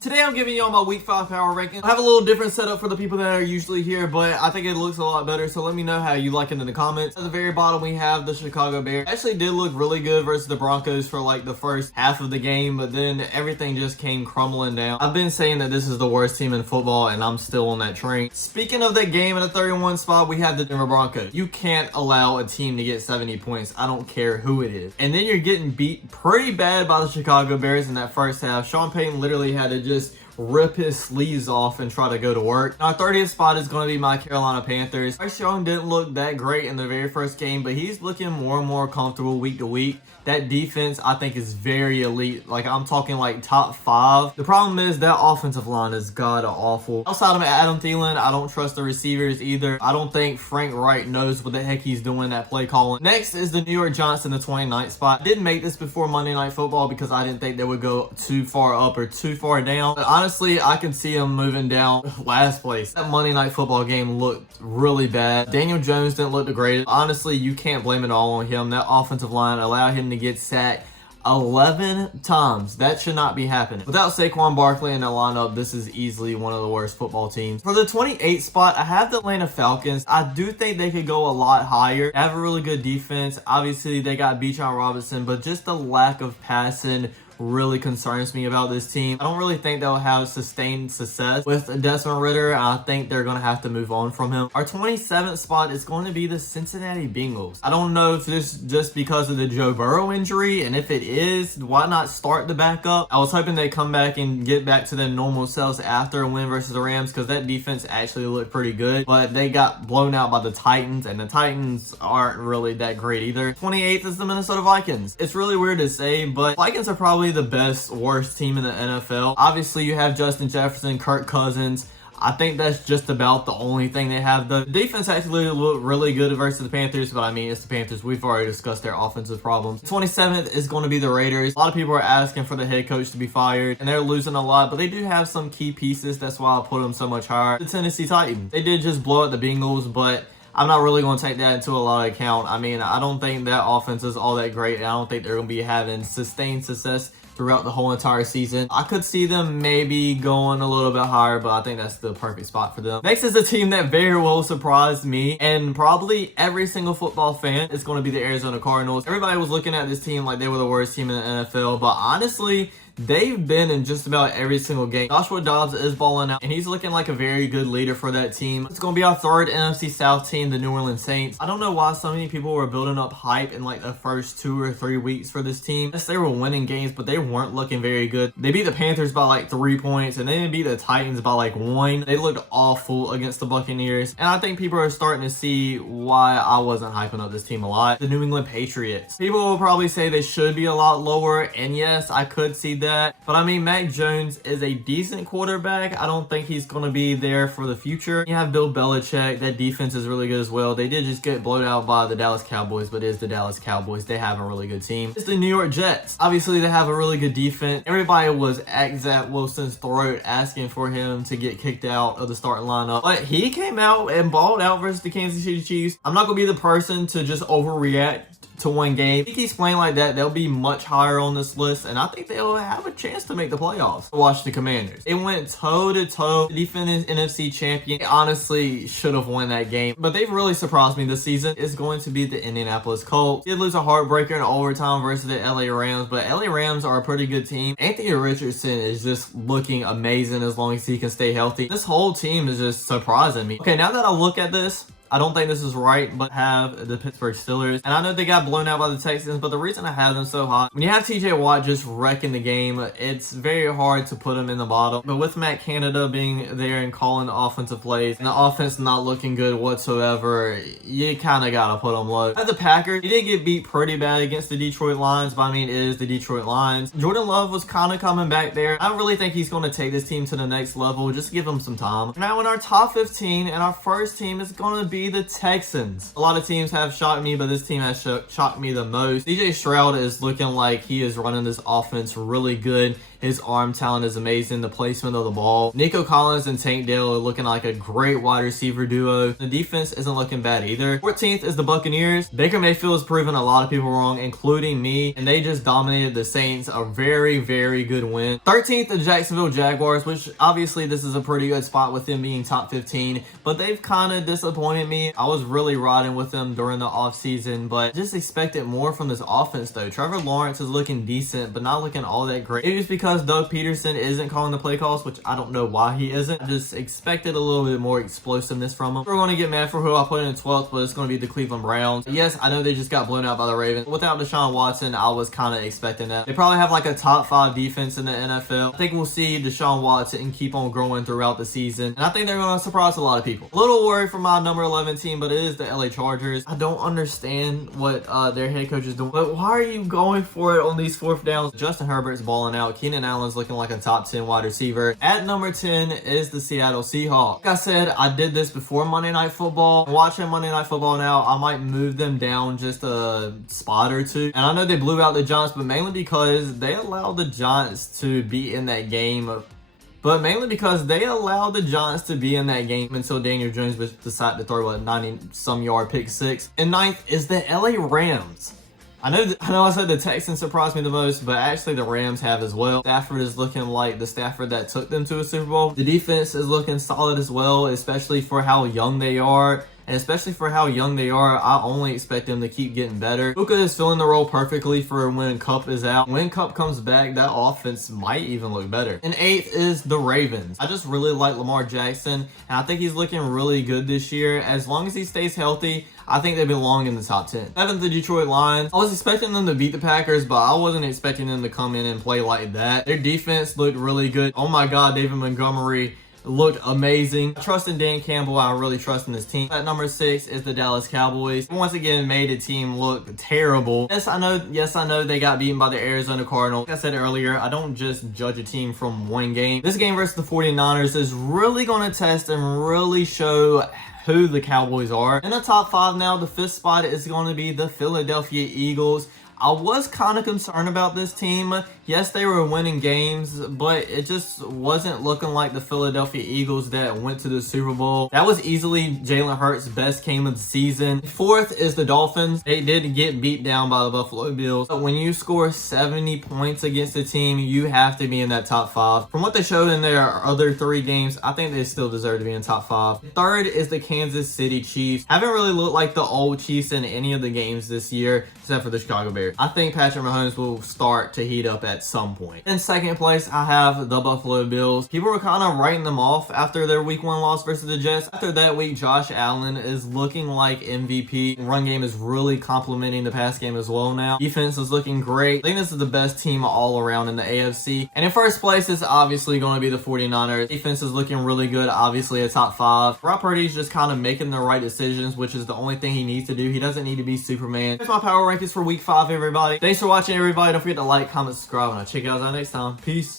Today I'm giving y'all my week 5 power ranking. I have a little different setup for the people that are usually here, but I think it looks a lot better, so let me know how you like it in the comments. At the very bottom we have the Chicago Bears. Actually did look really good versus the Broncos for like the first half of the game, but then everything just came crumbling down. I've been saying that this is the worst team in football and I'm still on that train. Speaking of that game, at the 31 spot we have the Denver Broncos. You can't allow a team to get 70 points. I don't care who it is. And then you're getting beat pretty bad by the Chicago Bears in that first half. Sean Payton literally had to just rip his sleeves off and try to go to work. Our 30th spot is going to be my Carolina Panthers. Bryce Young didn't look that great in the very first game, but he's looking more and more comfortable week to week. That defense, I think, is very elite. Like, I'm talking like top 5. The problem is that offensive line is god-awful. Outside of Adam Thielen, I don't trust the receivers either. I don't think Frank Wright knows what the heck he's doing at play calling. Next is the New York Giants in the 29th spot. I didn't make this before Monday Night Football because I didn't think they would go too far up or too far down. But honestly, I can see them moving down last place. That Monday Night Football game looked really bad. Daniel Jones didn't look the greatest. Honestly, you can't blame it all on him. That offensive line allowed him to get sacked 11 times. That should not be happening. Without Saquon Barkley in the lineup, this is easily one of the worst football teams. For the 28th spot, I have the Atlanta Falcons. I do think they could go a lot higher. They have a really good defense. Obviously, they got Bijan Robinson, but just the lack of passing really concerns me about this team. I don't really think they'll have sustained success with Desmond Ridder. I think they're going to have to move on from him. Our 27th spot is going to be the Cincinnati Bengals. I don't know if this is just because of the Joe Burrow injury, and if it is, why not start the backup? I was hoping they'd come back and get back to their normal selves after a win versus the Rams, because that defense actually looked pretty good, but they got blown out by the Titans, and the Titans aren't really that great either. 28th is the Minnesota Vikings. It's really weird to say, but Vikings are probably the best worst team in the NFL. Obviously you have Justin Jefferson, Kirk Cousins. I think that's just about the only thing they have. The defense actually looked really good versus the Panthers, but I mean, it's the Panthers. We've already discussed their offensive problems. 27th is going to be the Raiders. A lot of people are asking for the head coach to be fired, and they're losing a lot, but they do have some key pieces. That's why I put them so much higher. The Tennessee Titans. They did just blow out the Bengals, but I'm not really going to take that into a lot of account. I mean, I don't think that offense is all that great, and I don't think they're going to be having sustained success throughout the whole entire season. I could see them maybe going a little bit higher, but I think that's the perfect spot for them. Next is a team that very well surprised me and probably every single football fan. Is going to be the Arizona Cardinals. Everybody was looking at this team like they were the worst team in the NFL, but honestly, they've been in just about every single game. Joshua Dobbs is balling out, and he's looking like a very good leader for that team. It's going to be our third NFC South team, the New Orleans Saints. I don't know why so many people were building up hype in like the first 2 or 3 weeks for this team. Yes, they were winning games, but they weren't looking very good. They beat the Panthers by like 3 points, and then they beat the Titans by like 1. They looked awful against the Buccaneers, and I think people are starting to see why I wasn't hyping up this team a lot. The New England Patriots. People will probably say they should be a lot lower, and yes, I could see that. But I mean, Mac Jones is a decent quarterback. I don't think he's going to be there for the future. You have Bill Belichick. That defense is really good as well. They did just get blown out by the Dallas Cowboys, but it's the Dallas Cowboys. They have a really good team. It's the New York Jets. Obviously, they have a really good defense. Everybody was at Zach Wilson's throat asking for him to get kicked out of the starting lineup, but he came out and balled out versus the Kansas City Chiefs. I'm not going to be the person to just overreact to one game. If he keeps playing like that, they'll be much higher on this list, and I think they'll have a chance to make the playoffs. Watch the Commanders. It went toe-to-toe. The defending NFC champion. They honestly should have won that game, but they've really surprised me this season. It's going to be the Indianapolis Colts. Did lose a heartbreaker in overtime versus the LA Rams, but LA Rams are a pretty good team. Anthony Richardson is just looking amazing as long as he can stay healthy. This whole team is just surprising me. Okay, now that I look at this, I don't think this is right, but have the Pittsburgh Steelers. And I know they got blown out by the Texans, but the reason I have them so high, when you have TJ Watt just wrecking the game, it's very hard to put him in the bottom. But with Matt Canada being there and calling the offensive plays, and the offense not looking good whatsoever, you kind of got to put them low. At the Packers, he did get beat pretty bad against the Detroit Lions, but I mean, it is the Detroit Lions. Jordan Love was kind of coming back there. I don't really think he's going to take this team to the next level. Just give him some time. Now in our top 15, and our first team is going to be the Texans. A lot of teams have shocked me, but this team has shocked me the most. DJ Stroud is looking like he is running this offense really good. His arm talent is amazing. The placement of the ball. Nico Collins and Tank Dell are looking like a great wide receiver duo. The defense isn't looking bad either. 14th is the Buccaneers. Baker Mayfield has proven a lot of people wrong, including me, and they just dominated the Saints. A very, very good win. 13th, the Jacksonville Jaguars, which obviously this is a pretty good spot with them being top 15, but they've kind of disappointed me. I was really riding with them during the offseason, but just expected more from this offense though. Trevor Lawrence is looking decent, but not looking all that great. Maybe it's because Doug Peterson isn't calling the play calls, which I don't know why he isn't. I just expected a little bit more explosiveness from him. We're going to get mad for who I put in 12th, but it's going to be the Cleveland Browns. Yes, I know they just got blown out by the Ravens. Without Deshaun Watson, I was kind of expecting that. They probably have like a top 5 defense in the NFL. I think we'll see Deshaun Watson keep on growing throughout the season, and I think they're going to surprise a lot of people. A little worried for my number 11 team, but it is the LA Chargers. I don't understand what their head coach is doing, but why are you going for it on these 4th downs? Justin Herbert's balling out. Keenan Allen's looking like a top 10 wide receiver. At number 10 is the Seattle Seahawks. Like I said, I did this before Monday Night Football. Watching Monday Night Football now, I might move them down just a spot or two. And I know they blew out the Giants, but mainly because they allowed the Giants to be in that game until Daniel Jones decided to throw a 90-some yard pick 6. And 9th is the LA Rams. I know I said the Texans surprised me the most, but actually the Rams have as well. Stafford is looking like the Stafford that took them to a Super Bowl. The defense is looking solid as well, especially for how young they are. And especially for how young they are, I only expect them to keep getting better. Puka is filling the role perfectly for when Kupp is out. When Kupp comes back, that offense might even look better. And 8th is the Ravens. I just really like Lamar Jackson, and I think he's looking really good this year. As long as he stays healthy, I think they belong in the top 10. 7th, the Detroit Lions. I was expecting them to beat the Packers, but I wasn't expecting them to come in and play like that. Their defense looked really good. Oh my God, David Montgomery looked amazing. I trust in Dan Campbell. I really trust in this team. At number 6 is the Dallas Cowboys. Once again, made a team look terrible. Yes, I know they got beaten by the Arizona Cardinals. Like I said earlier, I don't just judge a team from one game. This game versus the 49ers is really going to test and really show who the Cowboys are. In the top 5 now, the 5th spot is going to be the Philadelphia Eagles. I was kind of concerned about this team. Yes, they were winning games, but it just wasn't looking like the Philadelphia Eagles that went to the Super Bowl. That was easily Jalen Hurts' best game of the season. 4th is the Dolphins. They did get beat down by the Buffalo Bills. But when you score 70 points against a team, you have to be in that top 5. From what they showed in their other 3 games, I think they still deserve to be in top 5. 3rd is the Kansas City Chiefs. Haven't really looked like the old Chiefs in any of the games this year, except for the Chicago Bears. I think Patrick Mahomes will start to heat up at some point. In 2nd place, I have the Buffalo Bills. People were kind of writing them off after their week 1 loss versus the Jets. After that week, Josh Allen is looking like MVP. Run game is really complementing the pass game as well now. Defense is looking great. I think this is the best team all around in the AFC. And in 1st place is obviously going to be the 49ers. Defense is looking really good, obviously a top 5. Brock Purdy's just kind of making the right decisions, which is the only thing he needs to do. He doesn't need to be Superman. Here's my power rankings for week 5, everybody. Thanks for watching, everybody. Don't forget to like, comment, subscribe, and I'll check you guys out next time. Peace.